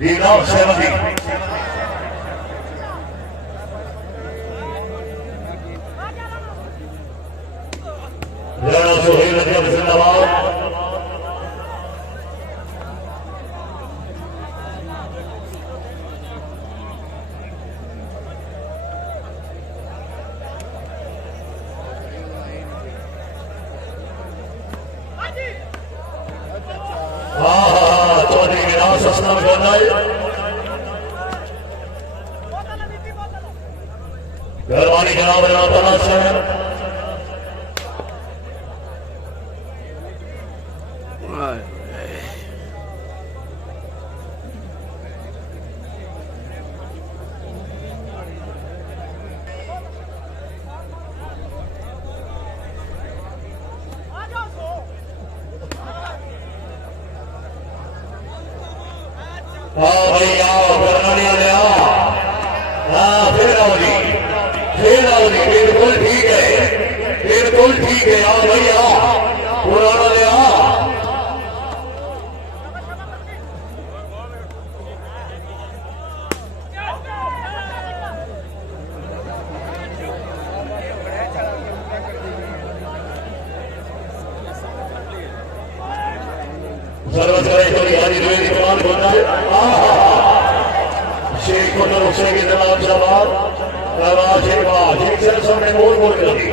दीनार सहमती राणा सोहेल जिंदाबाद। चौधरी विनाश असलम गोंदल मेहरबानी जनाब रामतला साहब। हाँ भाई आओ बरनानिया ले आओ। हाँ फिर आओ जी बिल्कुल ठीक है आओ भाई आओ पुराना ले आओ। सर्वस शेख हुसैन की जनाब शबाब सामने मोड़ कर दी।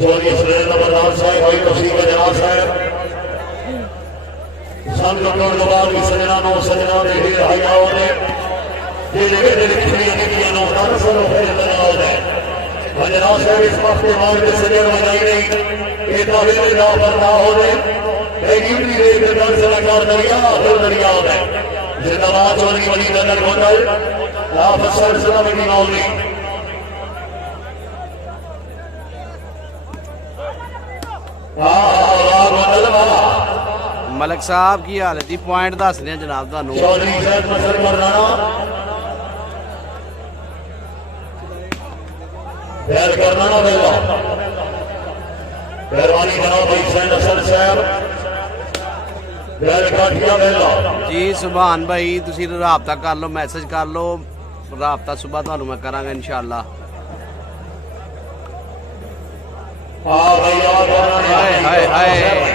जोड़ी नंबरदार साहब भाई तफसील का जनाब साहब सन करोड़ के बाद भी सजना नौ सजना ने हजाओं ने जनाब साहब इस वक्त के बाद में सजन बनाई नहीं ये ताबीर ना पर ना हो रहे ड्यूटी दे के दर से लगातार दरिया है जिंदाबाद वाली बड़ी नजर गोंदल आप सर सलाम की नौकरी। मलिक साहब की हालत ही पॉइंट दस रहे जनाब तुहानू चौधरी साहब नसर मरना बैर करना ना बेला मेहरबानी जनाब भाई हुसैन नसर साहब बैर काटिया बेला जी सुभान भाई तुसी राबता कर लो मैसेज कर लो राबता सुबह तुहानू मैं करांगा इंशाअल्लाह। हाय हाय हाय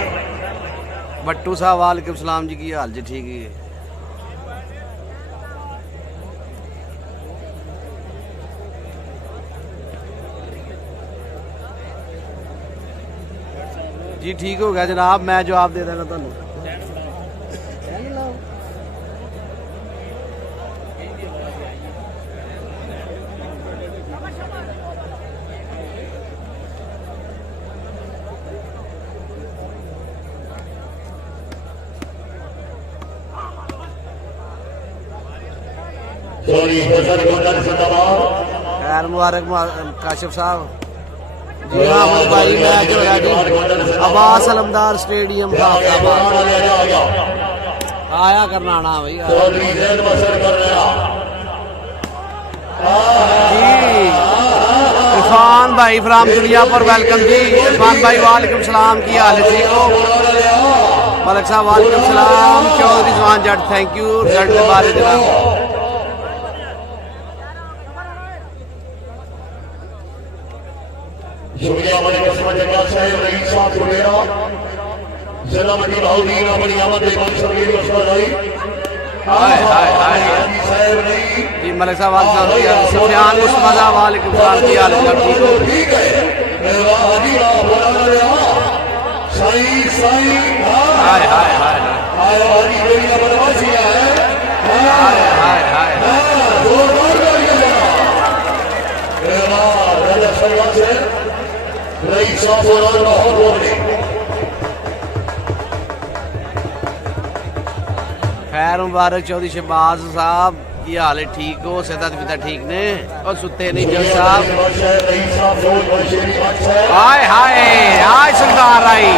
बट्टू साहब वालेकुम सलाम जी की हाल जी ठीक है जी ठीक हो गया जनाब मैं जवाब दे देगा तुहानू। खैर मुबारक काशिफ साहब जी हाँ भाई मैच हो रहा जी अब्बास अलमदार स्टेडियम आया करनाना भाई जी इरफान भाई फ्राम दुनिया पर वेलकम जी। इरफान भाई वालेकुम सलाम की हाल है ठीक हो मलिक साहब वालेकुम सलाम। चौधरी जवान जट थैंक यू रिजल्ट के बारे जनाब। शुक्रिया बड़े कस्म जगह साहब रही साहब गुडेरा जिला मंडी लाहौर बड़ी आमद हाय हाय हाय जी मलिक साहब वालेकुम सुफियान मुस्तफा वालेकुम सलाम की हाल है ठीक है हाय हाय हाय हाय हाय खैर मुबारक चौधरी शहबाज साहब की हाल है ठीक हो सेहत पिता ठीक ने और सुते नहीं जज साहब हाय हाय हाय सरकार आई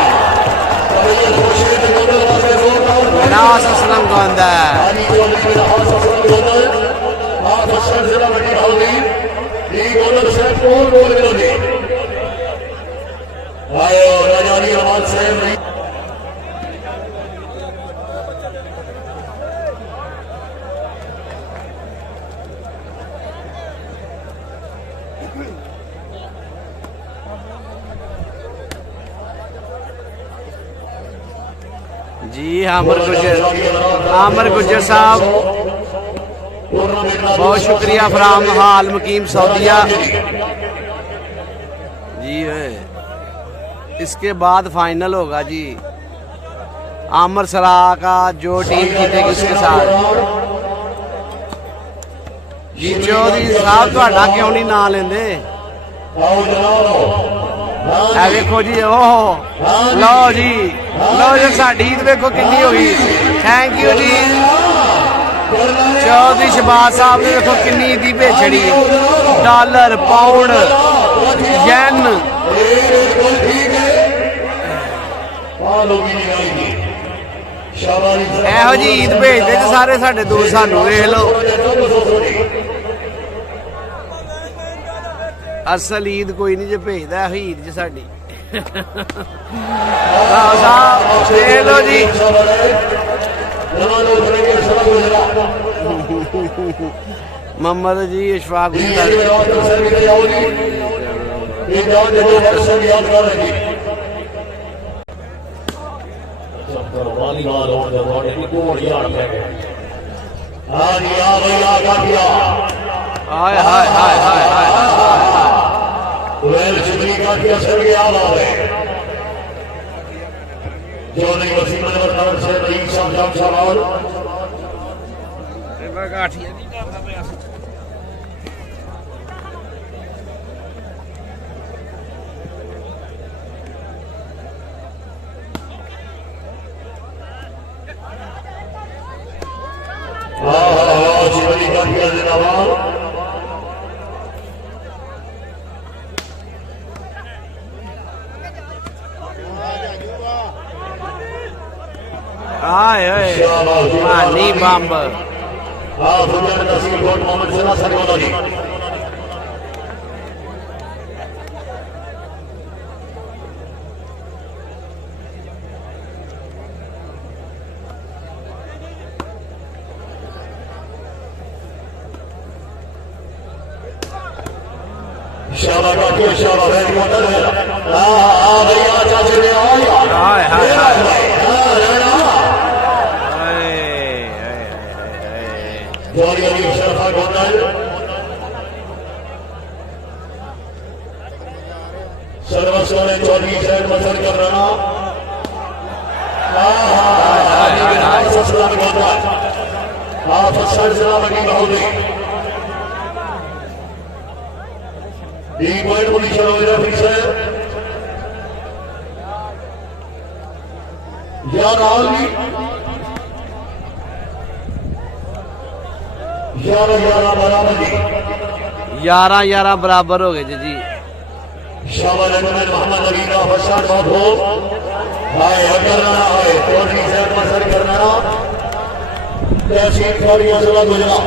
विनाश असलम गोंदल ठीक बोलो से कौन बोल रहे हो आयो राजानी आवाज से नहीं जी आमर गुजर साहब बहुत शुक्रिया फराम हाल मुकीम सऊदिया जी। इसके बाद फाइनल होगा जी आमर सरा का जो टीम जीतेगी उसके साथ। जी चौधरी साहब ਤੁਹਾਡਾ क्यों नहीं ना लेंदे ਆ ਵੇਖੋ ਜੀ ਓਹ ਲਓ ਜੀ ਸਾਡੀ ਈਦ ਵੇਖੋ ਕਿੰਨੀ ਹੋਈ। ਥੈਂਕ ਯੂ ਜੀ ਚੌਧਰੀ ਸ਼ਬਾਜ਼ ਸਾਹਿਬ ਨੇ ਵੇਖੋ ਕਿੰਨੀ ਈਦੀ ਭੇਜੜੀ ਡਾਲਰ ਪਾਉਂਡ ਯੈਨ ਇਹੋ ਜੀ ਈਦ ਭੇਜਦੇ ਜੀ ਸਾਰੇ ਸਾਡੇ ਦੋਸਤ ਸਾਨੂੰ ਵੇਖ ਲਓ। ਅਸਲ ਈਦ ਕੋਈ ਨਹੀਂ ਜੇ ਭੇਜਦਾ ਇਹੋ ਈਦ ਜੀ ਸਾਡੀ। ਦੇਖ ਲਓ ਜੀ मोहम्मद जी इशफाक मानी बम्ब सर्वस्व ने चौधरी शहर मसर कर रहा आप सलामती बहुदी पोजिशन हो गया फिर से या राहुल जी 11-11 बराबर जी 11-11 बराबर हो गए जी। शाबाश मोहम्मद अली का फसाद बात हो हाय करना है चौधरी शहर मसर करना कैसी थोड़ी गुजरा